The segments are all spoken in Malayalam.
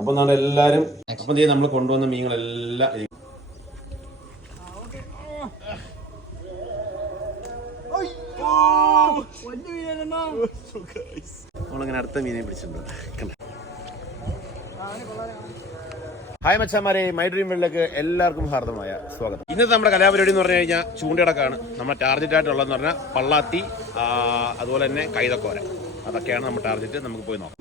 അപ്പം നമ്മളെല്ലാവരും അപ്പം ചെയ്ത് നമ്മൾ കൊണ്ടുവന്ന മീനുകളെല്ലാം നമ്മളിങ്ങനെ അടുത്ത മീനെ പിടിച്ചിട്ടുണ്ട്. ഹായ് മച്ചാമാരെ, മൈ ഡ്രീം വേൾഡിലേക്ക് എല്ലാവർക്കും ഹാർദമായ സ്വാഗതം. ഇന്നത്തെ നമ്മുടെ കലാപരിപാടി എന്ന് പറഞ്ഞു കഴിഞ്ഞാൽ ചൂണ്ടയടക്കാണ്. നമ്മുടെ ടാർഗറ്റ് ആയിട്ടുള്ളതെന്ന് പറഞ്ഞാൽ പള്ളാത്തി, അതുപോലെ തന്നെ കൈതക്കോര, അതൊക്കെയാണ് നമ്മുടെ ടാർഗറ്റ്. നമുക്ക് പോയി നോക്കാം.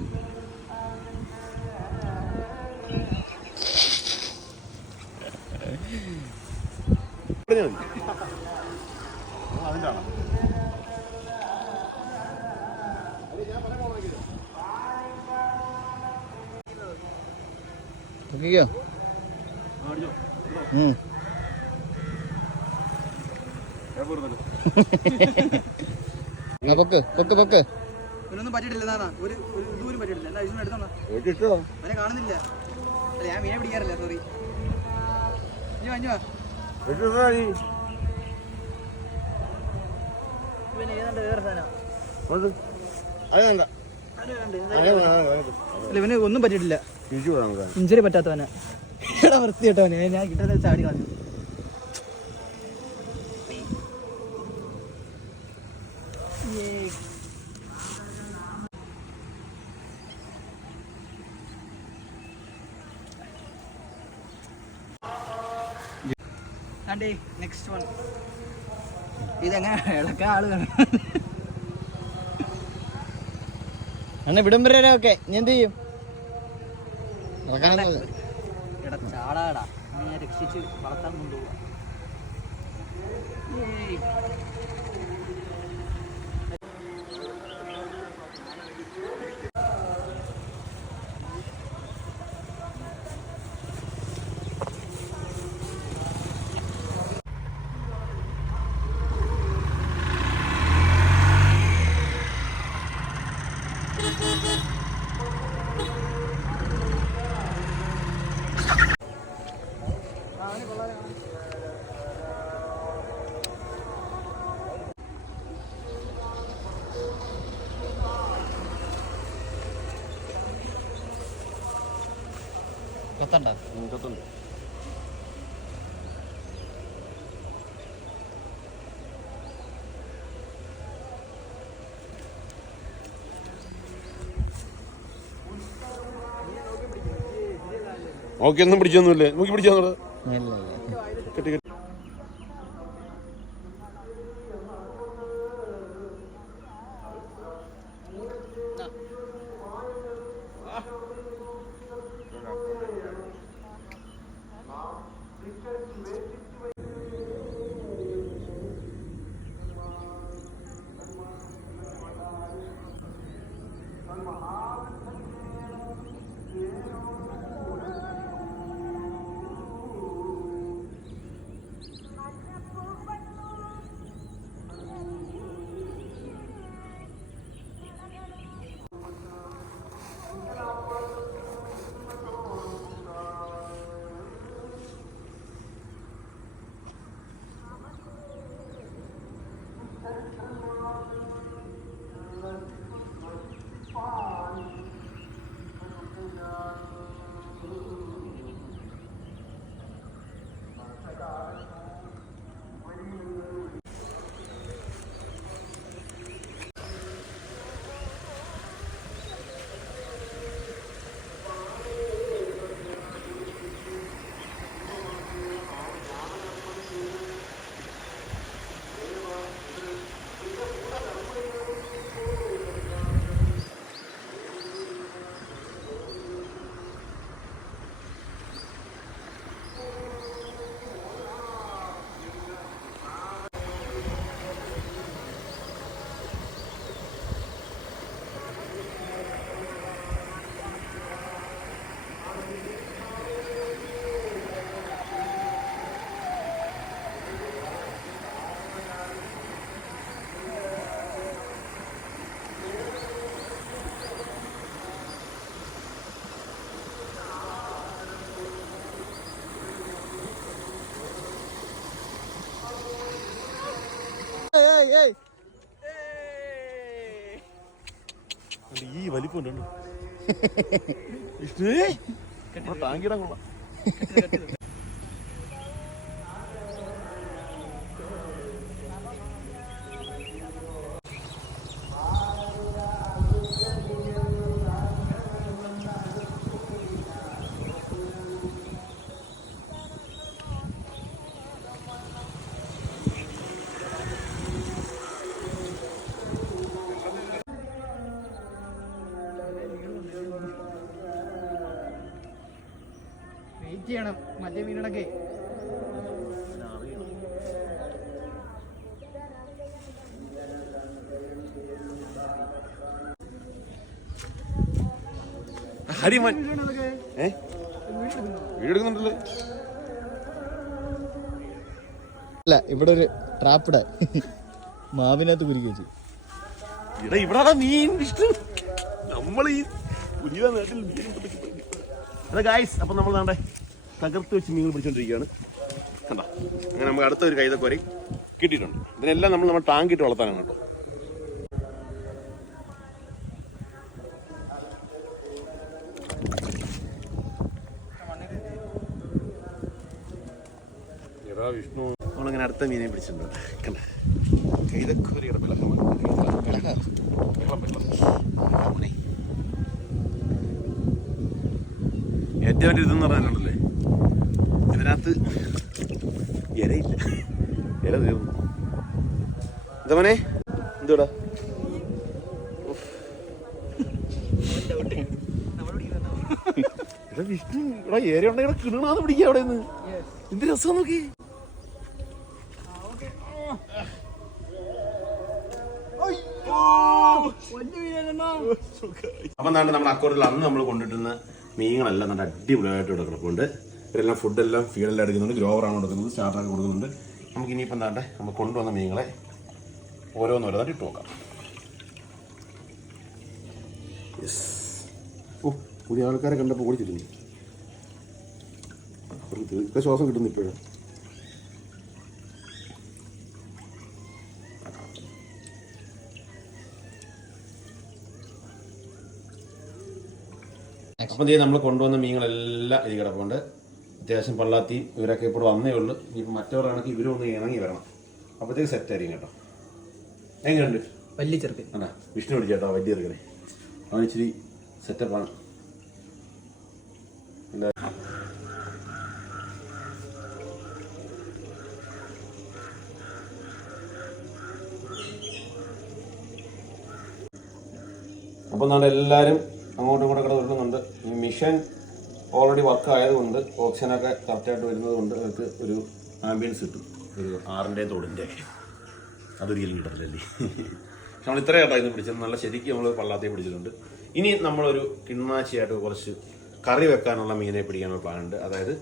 അതിൻ്റെ ആണോ ഒന്നും പറ്റിയിട്ടില്ല. ഒരു ദൂരം പറ്റിയിട്ടില്ല. അവനെ കാണുന്നില്ല. ഞാൻ മീനെ പിടിക്കാറില്ല. സോറി. ഇവന് ഒന്നും പറ്റിയിട്ടില്ല. ഇഞ്ചുറി പറ്റാത്തവനെ വൃത്തി കേട്ടവനെ ഞാൻ കിട്ടാതെ ചാടി കളഞ്ഞു. Next one. ഇതെങ്ങനെ ഇളക്കാൻ ആള് വേണം. അണ്ണ വിടും വരെ ഓക്കെ. നീ എന്ത് ചെയ്യും? ചാടാടാ, രക്ഷിച്ച് വളർത്താൻ കൊണ്ടുപോവാ. കൊത്തണ്ട കൊത്തുണ്ട്. ഓക്കെ, ഒന്നും പിടിച്ചൊന്നുമില്ലേ? നോക്കി പിടിച്ചോ. കെട്ടി കെട്ടി ഈ വലിപ്പുണ്ടോ? ടാങ്കിടാൻ കൊള്ളാം. വെയിറ്റ് ചെയ്യണം മറ്റേ മീനുകളൊക്കെ. ഹരിമൻ വീടെടുക്കുന്നുണ്ടല്ലോ. അല്ല ഇവിടെ ഒരു ട്രാപ്പിട മാവിനകത്ത് കുരുക്കി വെച്ചു. ഇവിടെ മീൻ ഇഷ്ടം നമ്മൾ ഈ പുതിയ നാട്ടിൽ അതെ ഗായ്സ്. അപ്പം നമ്മൾ നാണ്ടെ തകർത്ത് വെച്ച് മീൻ പിടിച്ചോണ്ടിരിക്കുകയാണ്. കണ്ടോ, അങ്ങനെ നമുക്ക് അടുത്തൊരു കൈതക്കോരി കിട്ടിയിട്ടുണ്ട്. ഇതിനെല്ലാം നമ്മൾ ടാങ്കിട്ട് വളർത്താനാണ് കേട്ടോ. വിഷ്ണു നമ്മളിങ്ങനെ അടുത്ത മീനെ പിടിച്ചിട്ടുണ്ട്. കണ്ട കൈതക്കോരിയുടെ പിളക്കമാണ്. ഏറ്റവും വലിയ ഇതെന്ന് പറഞ്ഞിട്ടുണ്ടല്ലേ, ഇതിനകത്ത് ഇരയില്ല, ഇര തീർന്നു. ഇതവനെ എന്തുടാ വിഷ്ണു ഇവിടെ ഏര ഉണ്ടെങ്കിൽ കിണാന്ന് പിടിക്കുക. അവിടെ നിന്ന് എന്ത് രസം നോക്കി. അപ്പം എന്താണ് നമ്മുടെ അക്കോറിൽ അന്ന് നമ്മൾ കൊണ്ടിട്ടുന്ന മീനുകളെല്ലാം നല്ല അടിപൊളിയായിട്ട് ഇവിടെ കിടപ്പുണ്ട്. ഇവരെല്ലാം ഫുഡെല്ലാം ഫീഡെല്ലാം എടുക്കുന്നുണ്ട്. ഗ്രോവറാണ് കൊടുക്കുന്നത്, സ്റ്റാർട്ടറൊക്കെ കൊടുക്കുന്നുണ്ട്. നമുക്ക് ഇനിയിപ്പോൾ എന്താണ്ട് നമ്മൾ കൊണ്ടുവന്ന മീനുകളെ ഓരോന്നോരോന്നായിട്ട് ഇട്ട് നോക്കാം. യെസ്. ഓ, പുതിയ ആൾക്കാരെ കണ്ടപ്പോൾ ഓടിച്ചിരുന്നു. ഇപ്പം ശ്വാസം കിട്ടുന്നു ഇപ്പോഴും. അപ്പം നമ്മൾ കൊണ്ടുവന്ന മീനുകളെല്ലാം ഇത് കിടപ്പുണ്ട്. അത്യാവശ്യം പള്ളാത്തി ഇവരൊക്കെ ഇപ്പോൾ വന്നേ ഉള്ളൂ. ഇനിയിപ്പോൾ മറ്റവരാണെങ്കിൽ ഇവരും ഒന്ന് ഇണങ്ങി വരണം. അപ്പോഴത്തേക്ക് സെറ്റായിരിക്കും കേട്ടോ. എങ്ങനെയുണ്ട് വലിയ ചെറുക്കൻ? ആണോ, വിഷ്ണു പിടിച്ചേട്ടോ വലിയ ചെറുക്കനെ. അവൻ ഇച്ചിരി സെറ്റപ്പാണ്. അപ്പം നമ്മൾ എല്ലാവരും അങ്ങോട്ടും ഇങ്ങോട്ടും കൂടെ വരുന്നുണ്ട്. ഈ മിഷൻ ഓൾറെഡി വർക്ക് ആയതുകൊണ്ട് ഓക്സിജനൊക്കെ കറക്റ്റായിട്ട് വരുന്നത് കൊണ്ട് നമുക്ക് ഒരു ആംബിയൻസ് കിട്ടും. ഒരു 6 തോടിൻ്റെ അതൊരിക്കലും കിട്ടത്തില്ലല്ലേ. നമ്മൾ ഇത്രയായിട്ടോ ഇന്ന് പിടിച്ചത്. നല്ല ശരിക്കും നമ്മൾ പള്ളാത്തി പിടിച്ചിട്ടുണ്ട്. ഇനി നമ്മളൊരു കിണ്ണാച്ചിയായിട്ട് കുറച്ച് കറി വെക്കാനുള്ള മീനെ പിടിക്കാനുള്ള പ്ലാൻ ഉണ്ട്. അതായത്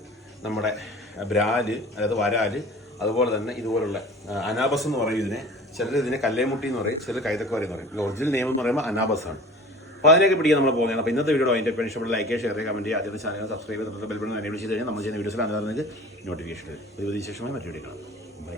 നമ്മുടെ ബ്രാല്, അതായത് വരാല്, അതുപോലെ തന്നെ ഇതുപോലുള്ള അനാബസ് എന്ന് പറയും ഇതിനെ. ചിലർ ഇതിനെ കല്ലേമുട്ടി എന്ന് പറയും, ചിലർ കൈതക്കോര എന്ന് പറയും. ഒറിജിനൽ നെയിം എന്ന് പറയുമ്പോൾ അനാബസ് ആണ്. അപ്പോൾ അതിനൊക്കെ പിടിക്കാൻ നമ്മൾ പോകുന്നത്. അപ്പോൾ ഇന്നത്തെ വീഡിയോ അതിൻ്റെ ഇഷ്ടപ്പെട്ട ലൈക്ക്, ഷെയർ, കമൻറ്റ് ചെയ്യുക. ആദ്യത്തെ ചാനൽ സബ്സ്ക്രൈബ് ചെയ്ത് ബെൽ ബട്ടൺ എനേബിൾ ചെയ്ത് കഴിഞ്ഞാൽ നമ്മൾ ചെയ്യുന്ന വീഡിയോസിൽ അതിനകത്ത് നോട്ടിഫിക്കേഷൻ വരും. ഒരു വിശേഷമായി മറ്റു വീഡിയോ കാണാം. ബൈ.